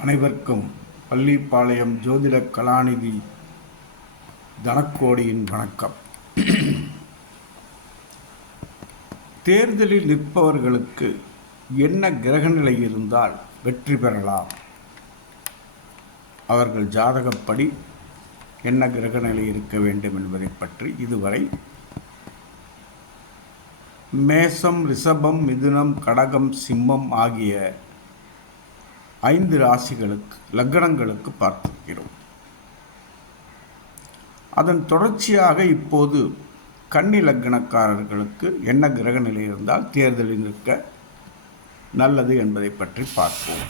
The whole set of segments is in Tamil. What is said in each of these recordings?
அனைவருக்கும் பள்ளிப்பாளையம் ஜோதிட கலாநிதி தனக்கோடியின் வணக்கம். தேர்தலில் நிற்பவர்களுக்கு என்ன கிரகநிலை இருந்தால் வெற்றி பெறலாம். அவர்கள் ஜாதகப்படி என்ன கிரகநிலை இருக்க வேண்டும் என்பதை பற்றி இதுவரை மேசம் ரிஷபம் மிதுனம் கடகம் சிம்மம் ஆகிய ஐந்து ராசிகளுக்கு லக்னங்களுக்கு பார்த்திருக்கிறோம். அதன் தொடர்ச்சியாக இப்போது கன்னி லக்னக்காரர்களுக்கு என்ன கிரக நிலை இருந்தால் தேர்தலில் நிற்க நல்லது என்பதை பற்றி பார்ப்போம்.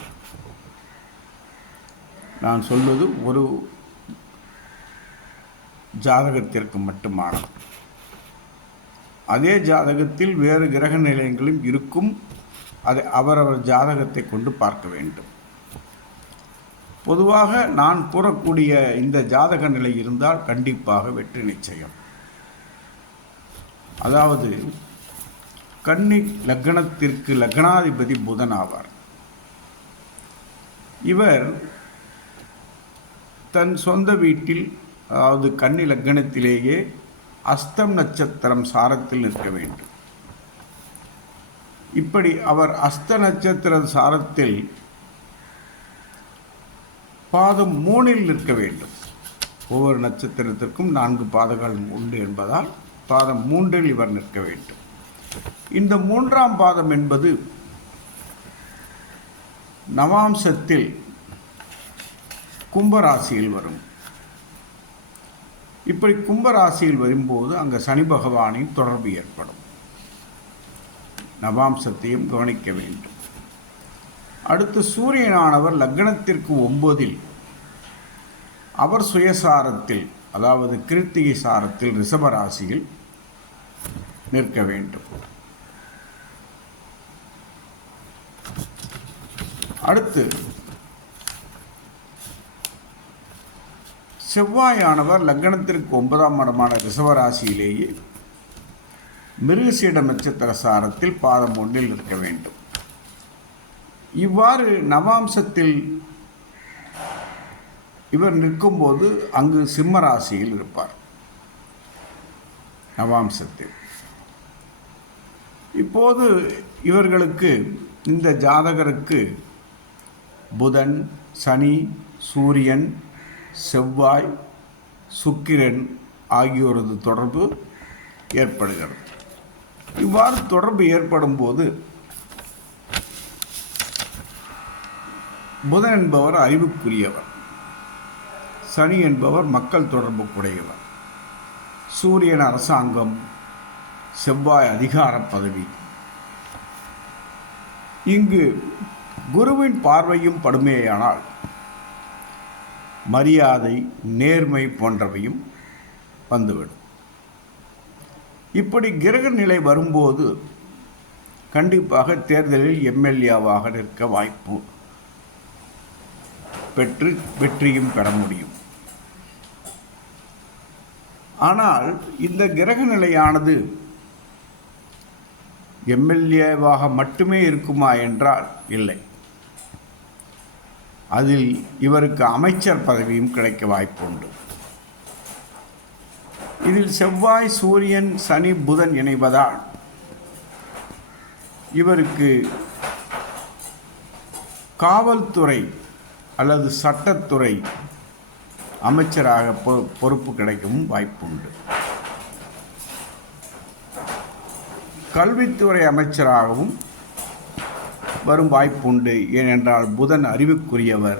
நான் சொல்வது ஒரு ஜாதகத்திற்கு மட்டுமானது அதே ஜாதகத்தில் வேறு கிரக நிலையங்களும் இருக்கும். அதை அவரவர் ஜாதகத்தை கொண்டு பார்க்க வேண்டும். பொதுவாக நான் கூறக்கூடிய இந்த ஜாதக நிலை இருந்தால் கண்டிப்பாக வெற்றி நிச்சயம். அதாவது கன்னி லக்னத்திற்கு லக்னாதிபதி புதன் ஆவார். இவர் தன் சொந்த வீட்டில் அதாவது கன்னி லக்னத்திலேயே அஸ்தம் நட்சத்திரம் சாரத்தில் நிற்க வேண்டும். இப்படி அவர் அஸ்த நட்சத்திர சாரத்தில் பாதம் மூணில் நிற்க வேண்டும். ஒவ்வொரு நட்சத்திரத்திற்கும் நான்கு பாதங்கள் உண்டு என்பதால் பாதம் மூன்றில் இவர் நிற்க வேண்டும். இந்த மூன்றாம் பாதம் என்பது நவாம்சத்தில் கும்பராசியில் வரும். இப்படி கும்பராசியில் வரும்போது அங்கே சனி பகவானின் தொடர்பு ஏற்படும். நவாம்சத்தையும் கவனிக்க வேண்டும். அடுத்து சூரியனானவர் லக்னத்திற்கு ஒன்பதில் அவர் சுயசாரத்தில் அதாவது கிருத்திகை சாரத்தில் ரிஷபராசியில் நிற்க வேண்டும். அடுத்து செவ்வாயானவர் லக்னத்திற்கு ஒன்பதாம் இடமான ரிஷபராசியிலேயே மிருகசீட நட்சத்திர சாரத்தில் பாதம் ஒன்றில் இருக்க வேண்டும். இவ்வாறு நவாம்சத்தில் இவர் நிற்கும்போது அங்கு சிம்ம ராசியில் இருப்பார். நவாம்சத்தில். இப்போது இவர்களுக்கு இந்த ஜாதகருக்கு புதன் சனி சூரியன் செவ்வாய் சுக்கிரன் ஆகியோரது தொடர்பு ஏற்படுகிறது. இவ்வாறு தொடர்பு ஏற்படும் போது புதன் என்பவர் அறிவுக்குரியவர். சனி என்பவர் மக்கள் தொடர்புக்குடையவர். சூரியன் அரசாங்கம் செவ்வாய் அதிகார பதவி. இங்கு குருவின் பார்வையும் படுமையானால் மரியாதை நேர்மை போன்றவையும் வந்துவிடும். இப்படி கிரக நிலை வரும்போது கண்டிப்பாக தேர்தலில் எம்எல்ஏவாக நிற்க வாய்ப்பு பெற்று வெற்றியும் பெற முடியும். ஆனால் இந்த கிரக நிலையானது எம்எல்ஏவாக மட்டுமே இருக்குமா என்றால் இல்லை. அதில் இவருக்கு அமைச்சர் பதவியும் கிடைக்க வாய்ப்புண்டு. இதில் செவ்வாய் சூரியன் சனி புதன் இணைவதால் இவருக்கு காவல்துறை அல்லது சட்டத்துறை அமைச்சராக பொ- பொறுப்பு கிடைக்கவும் வாய்ப்புண்டு. கல்வித்துறை அமைச்சராகவும் வரும் வாய்ப்புண்டு. ஏனென்றால் புதன் அறிவுக்குரியவர்.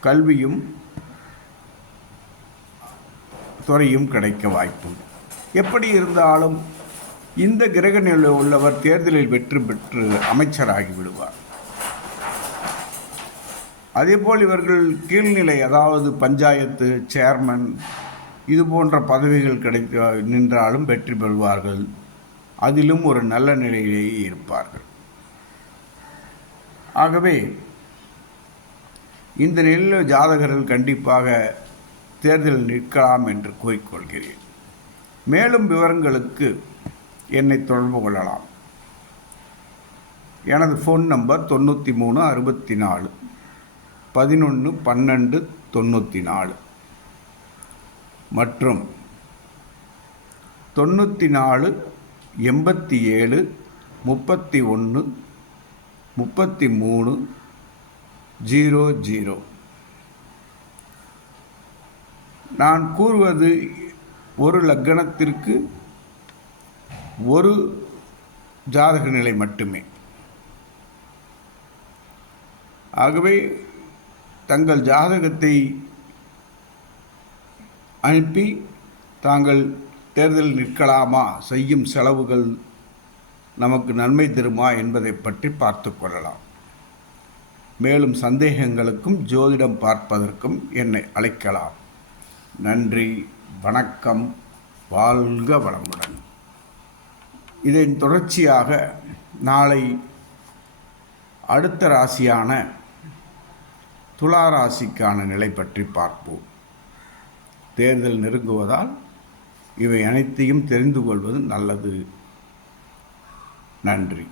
கல்வியும் துறையும் கிடைக்க வாய்ப்புண்டு. எப்படி இருந்தாலும் இந்த கிரக நிலை உள்ளவர் தேர்தலில் வெற்றி பெற்று அமைச்சராகி விடுவார். அதேபோல் இவர்கள் கீழ்நிலை அதாவது பஞ்சாயத்து சேர்மன் இது போன்ற பதவிகள் கிடைத்து நின்றாலும் வெற்றி பெறுவார்கள். அதிலும் ஒரு நல்ல நிலையிலேயே இருப்பார்கள். ஆகவே இந்த நிலையில் ஜாதகர்கள் கண்டிப்பாக தேர்தலில் நிற்கலாம் என்று கூறிக்கொள்கிறேன். மேலும் விவரங்களுக்கு என்னை தொடர்பு கொள்ளலாம். எனது ஃபோன் நம்பர் தொண்ணூற்றி மூணு அறுபத்தி நாலு பதினொன்று பன்னெண்டு தொண்ணூற்றி நாலு மற்றும் தொண்ணூற்றி நாலு எண்பத்தி ஏழு முப்பத்தி ஒன்று முப்பத்தி மூணு ஜீரோ ஜீரோ. நான் கூறுவது ஒரு லக்கணத்திற்கு ஒரு ஜாதக நிலை மட்டுமே. ஆகவே தங்கள் ஜாதகத்தை அனுப்பி தாங்கள் தேர்தல் நிற்கலாமா? செய்யும் செலவுகள் நமக்கு நன்மை தருமா என்பதை பற்றி பார்த்து கொள்ளலாம். மேலும் சந்தேகங்களுக்கும் ஜோதிடம் பார்ப்பதற்கும் என்னை அழைக்கலாம். நன்றி வணக்கம் வாழ்க வளமுடன். இதன் தொடர்ச்சியாக நாளை அடுத்த ராசியான துலா ராசிக்கான நிலை பற்றி பார்ப்போம். தேர்தல் நெருங்குவதால் இவை அனைத்தையும் தெரிந்து கொள்வது நல்லது. நன்றி.